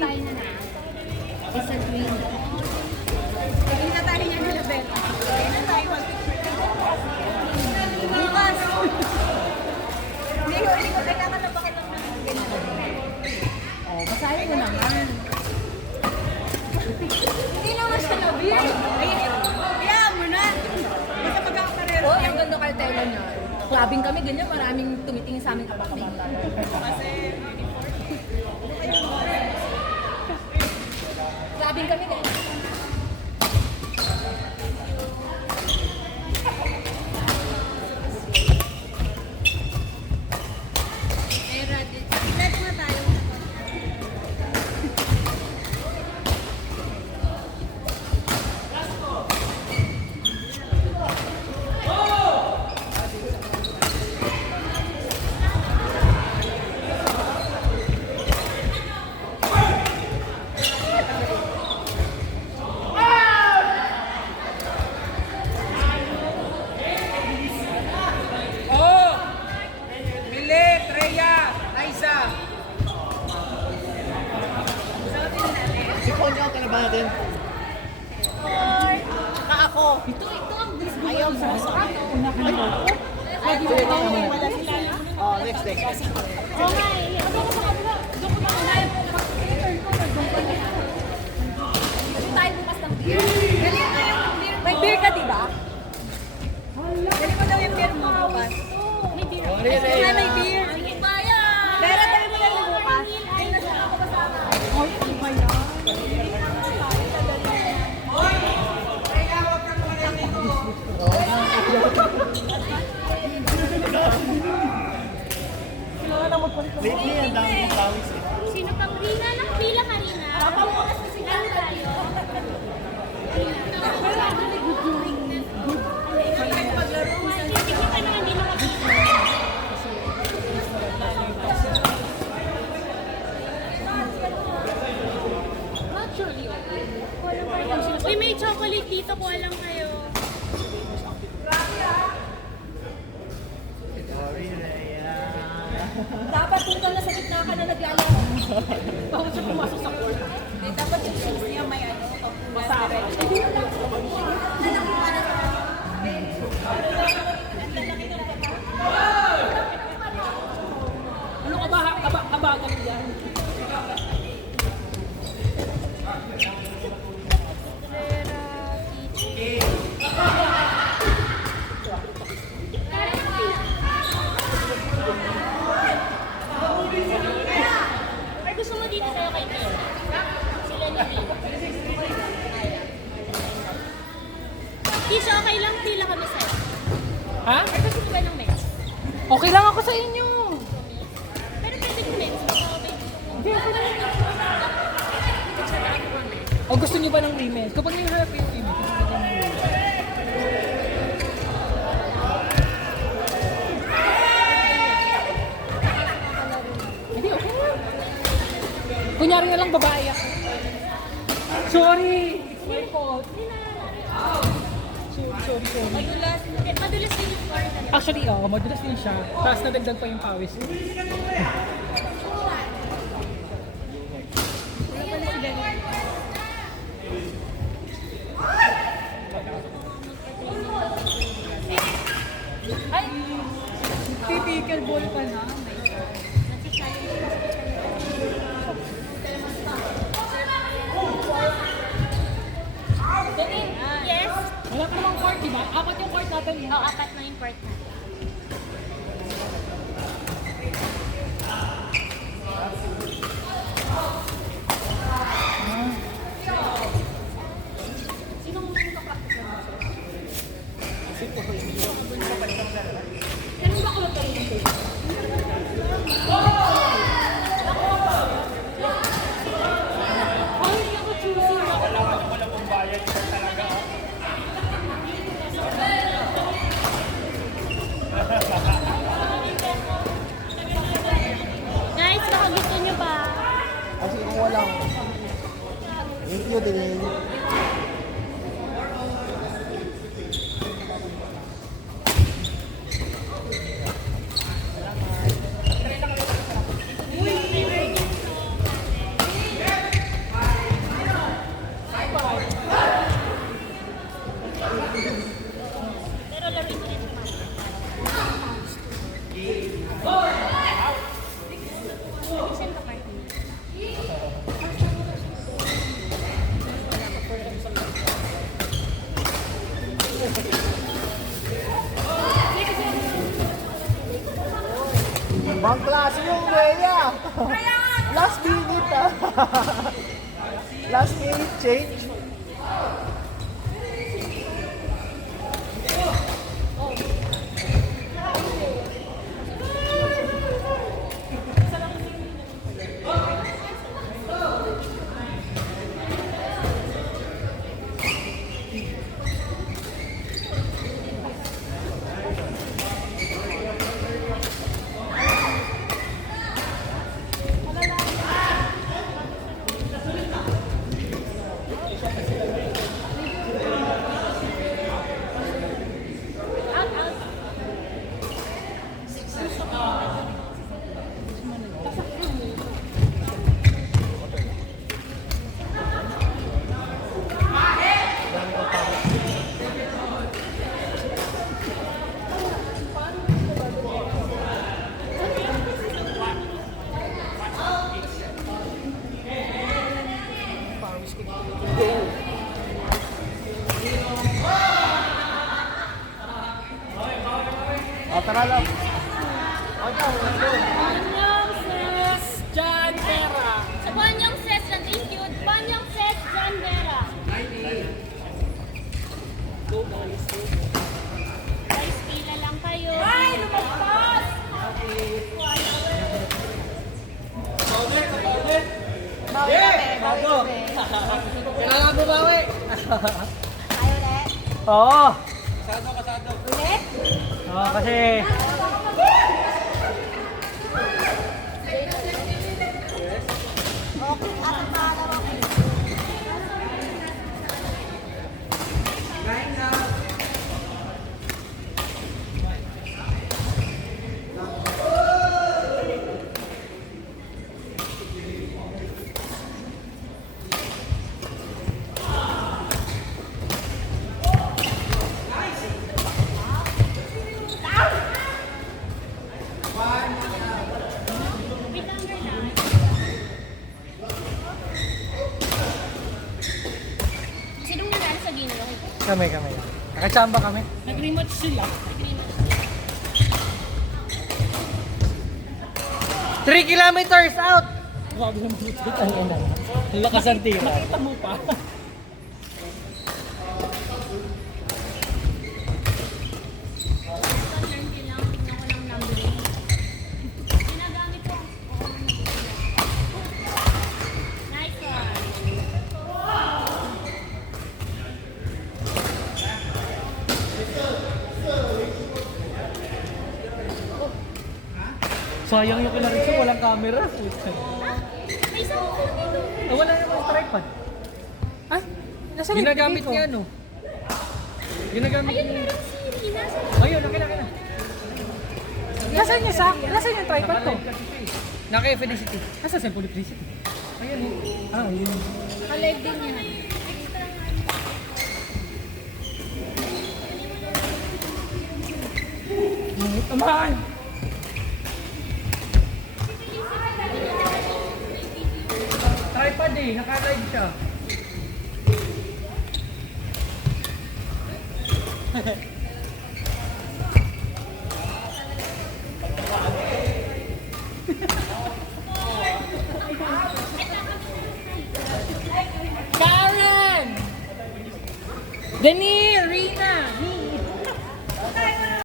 tayo na na. Isa twin. Hindi na tayo niya nila, Bella. Hindi na tayo bukas. Hindi ko kailangan na bakit lang ng ganito. Oh, basahin mo naman. Hindi naman siya na-beer. Hayaan mo na. Basta magkakakarero. Oh, ang ganda kartela niya. Clubbing kami, ganyan. Maraming tumitingin sa amin kabaka-bata. Kasi, clubbing kami, ganyan. Ito ang ayaw mo. Oh, next. Oo nga eh. Ako sa kabila. Doon ko na kaya ko. Kasi tayo bukas ng beer. Galing mo yung beer mo. May beer ka, di ba? Galing mo daw yung beer mo bukas. May beer. Ay, may beer. Sige, Maya. Pero tayo mo lang yung bukas. Ay, nasa ako kasama. Ay, ano ba yan? Lately, ang dami ng tawis eh. Sino pang Rina? Nakapila ka, Rina? Papamukas na si Ano tayo? Hindi ka naman hindi makapila. Naturally, Uy, may chocolate dito. Kuha lang kayo. dapat dito na sa gitna ka na naglalaro. Bakit siya pumasok sa court? Eh, dapat yung shoes niya may ano, masara. Ano ka ba? Abagan yan. Or gusto mo dito tayo kay Tina? Sila ni Tina. Kisha, okay lang. Pila kami sa'yo. Ha? Or gusto mo ba ng mix? Okay lang ako sa inyo. Pero pwede yung mix. O gusto niyo ba ng remix? Kapag may harap yung remix, gusto niyo ba ng remix? Hindi, okay lang. Kunyari na lang babae ako. Sorry! It's my fault. Sorry. Madulas. Madulas din yung floor na. Actually, madulas din siya. Tapos nadagdag pa yung pawis ko. Ay! Typical ball pa na. Yes? Wala pa namang court, di ba? Apat yung court natin. Oo, apat na yung part na. Sinong kapractice mo? Ganun ba ako magkaroon? Ay, hindi ako choosy. Wala pong bayad talaga. Guys, baka gusto nyo ba? Kasi kung walang... Thank you din. Kaso yung Rhea. Last minute ah. Last minute change. Tara lang. Banyang Ses John Vera. Sa Banyang Ses na thank you. Banyang Ses John Vera. Guys, pila lang kayo. Ay, lumagpas! Kailangan bumawi. Tayo ulit. Oo. Ulit? Oo, kasi... Okay, at pangalawa ko. Wait lang, girl, ah. Sinong nanalo sa ginulong? Kami. Nakachamba kami. Nag-rematch sila. 3 kilometers out! Grabe ng butot. Ang ina. Ang lakas ang tira. Nakita mo pa. Nice one. Sayang yung kinaritso, walang camera. May isang phone dito. Wala namang tripod. Ay, nasa Ginagamit niya ano? Ginagamit Ayun, niya. meron si Rina. Sa Ayun, nakina. Nasaan niya sa? Nasaan yung tripod to? Naka-Felicity. Nasa cellphone ni Felicity? Ayun. Ayun. Ka-live din niya. Tamahan! Tripod eh, naka-live siya. Karen! Dani, Rina,